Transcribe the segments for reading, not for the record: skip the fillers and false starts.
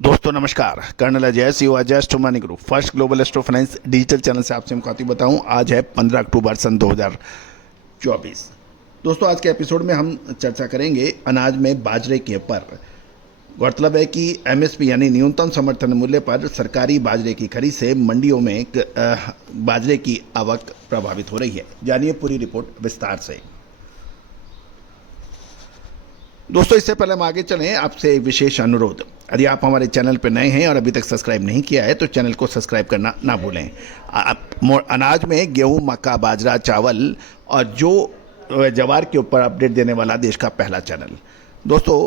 दोस्तों नमस्कार। Colonel Ajay C Ajay स्टोमानी group first global astro finance digital channel से आपसे मुखातिब बताऊं। आज है 15 अक्टूबर सन 2024। दोस्तों आज के एपिसोड में हम चर्चा करेंगे अनाज में बाजरे के ऊपर। गौरतलब है कि एमएसपी यानी न्यूनतम समर्थन मूल्य पर सरकारी बाजरे की खरीद से मंडियों में बाजरे की आवक प्रभावित हो रही है। जानिए पूरी रिपोर्ट विस्तार से। दोस्तों इससे पहले हम आगे चलें, आपसे एक विशेष अनुरोध। यदि आप हमारे चैनल पर नए हैं और अभी तक सब्सक्राइब नहीं किया है तो चैनल को सब्सक्राइब करना ना भूलें। अनाज में गेहूं, मक्का, बाजरा, चावल और जो जवार के ऊपर अपडेट देने वाला देश का पहला चैनल। दोस्तों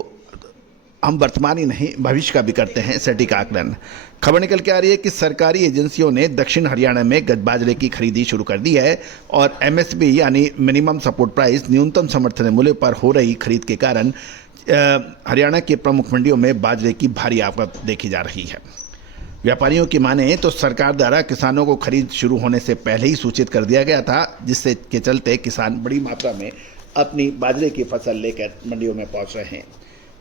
हम वर्तमान ही नहीं भविष्य का भी करते हैं सटीक आकलन। खबर निकल के आ रही है कि सरकारी एजेंसियों ने दक्षिण हरियाणा में गज बाजरे की खरीदी शुरू कर दी है और एमएसपी यानी मिनिमम सपोर्ट प्राइस न्यूनतम समर्थन मूल्य पर हो रही खरीद के कारण हरियाणा के प्रमुख मंडियों में बाजरे की भारी आवक देखी जा रही है। व्यापारियों की माने तो सरकार द्वारा किसानों को खरीद शुरू होने से पहले ही सूचित कर दिया गया था, जिससे के चलते किसान बड़ी मात्रा में अपनी बाजरे की फसल लेकर मंडियों में पहुंच रहे हैं।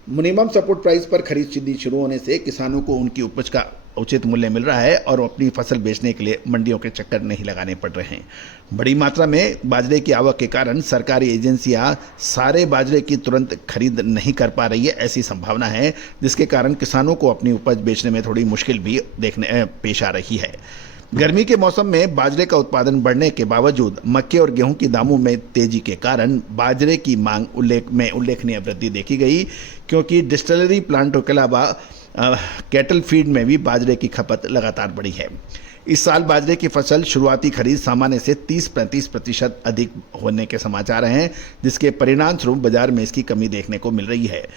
मिनिमम सपोर्ट प्राइस पर खरीद शुरू होने से किसानों को उनकी उपज का उचित मूल्य मिल रहा है और अपनी फसल बेचने के लिए मंडियों के चक्कर नहीं लगाने पड़ रहे हैं। बड़ी मात्रा में बाजरे की आवक के कारण सरकारी एजेंसियां सारे बाजरे की तुरंत खरीद नहीं कर पा रही है, ऐसी संभावना है, जिसके कारण किसानों को अपनी उपज बेचने में थोड़ी मुश्किल भी पेश आ रही है। गर्मी के मौसम में बाजरे का उत्पादन बढ़ने के बावजूद मक्के और गेहूं की दामों में तेजी के कारण बाजरे की मांग उल्लेखनीय वृद्धि देखी गई, क्योंकि डिस्टिलरी प्लांटों के अलावा कैटल फीड में भी बाजरे की खपत लगातार बढ़ी है। इस साल बाजरे की फसल शुरुआती खरीद सामान्य से 30-35% अधिक होने के समाचार हैं, जिसके परिणाम स्वरूप बाजार में इसकी कमी देखने को मिल रही है।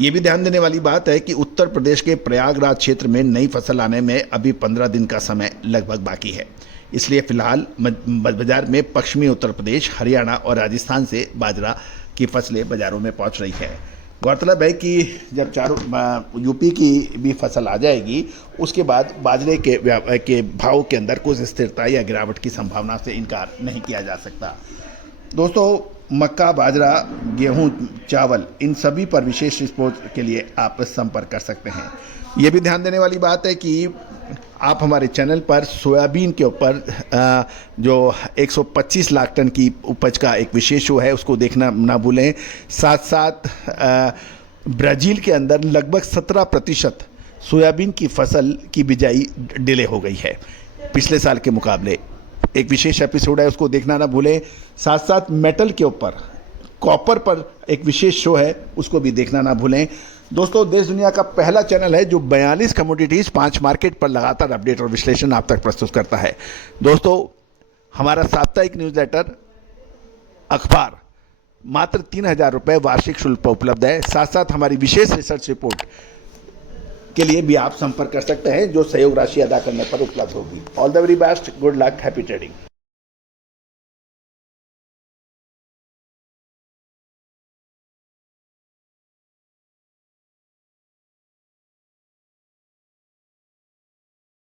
ये भी ध्यान देने वाली बात है कि उत्तर प्रदेश के प्रयागराज क्षेत्र में नई फसल आने में अभी 15 दिन का समय लगभग बाकी है। इसलिए फिलहाल बाजार में पश्चिमी उत्तर प्रदेश, हरियाणा और राजस्थान से बाजरा की फसलें बाजारों में पहुंच रही है। गौरतलब है कि जब चारों यूपी की भी फसल आ जाएगी, उसके बाद बाजरे के भाव के अंदर कुछ स्थिरता या गिरावट की संभावना से इनकार नहीं किया जा सकता। दोस्तों मक्का, बाजरा, गेहूं, चावल, इन सभी पर विशेष रिपोर्ट के लिए आप संपर्क कर सकते हैं। ये भी ध्यान देने वाली बात है कि आप हमारे चैनल पर सोयाबीन के ऊपर जो 125 लाख टन की उपज का एक विशेष शो है, उसको देखना ना भूलें। साथ साथ ब्राज़ील के अंदर लगभग 17% सोयाबीन की फसल की बिजाई डिले हो गई है पिछले साल के मुकाबले। एक विशेष एपिसोड है, उसको देखना ना भूलें। साथ साथ मेटल के ऊपर, कॉपर पर एक विशेष शो है, उसको भी देखना ना भूलें। दोस्तों देश दुनिया का पहला चैनल है जो 42 कमोडिटीज़ 5 मार्केट पर लगातार अपडेट और विश्लेषण आप तक प्रस्तुत करता है। दोस्तों हमारा साप्ताहिक न्यूज़लेटर अखबार मात्र 3,000 रुपये वार्षिक शुल्क पर उपलब्ध है। साथ साथ हमारी विशेष रिसर्च रिपोर्ट के लिए भी आप संपर्क कर सकते हैं, जो सहयोग राशि अदा करने पर उपलब्ध होगी। All the very best, good luck, happy trading.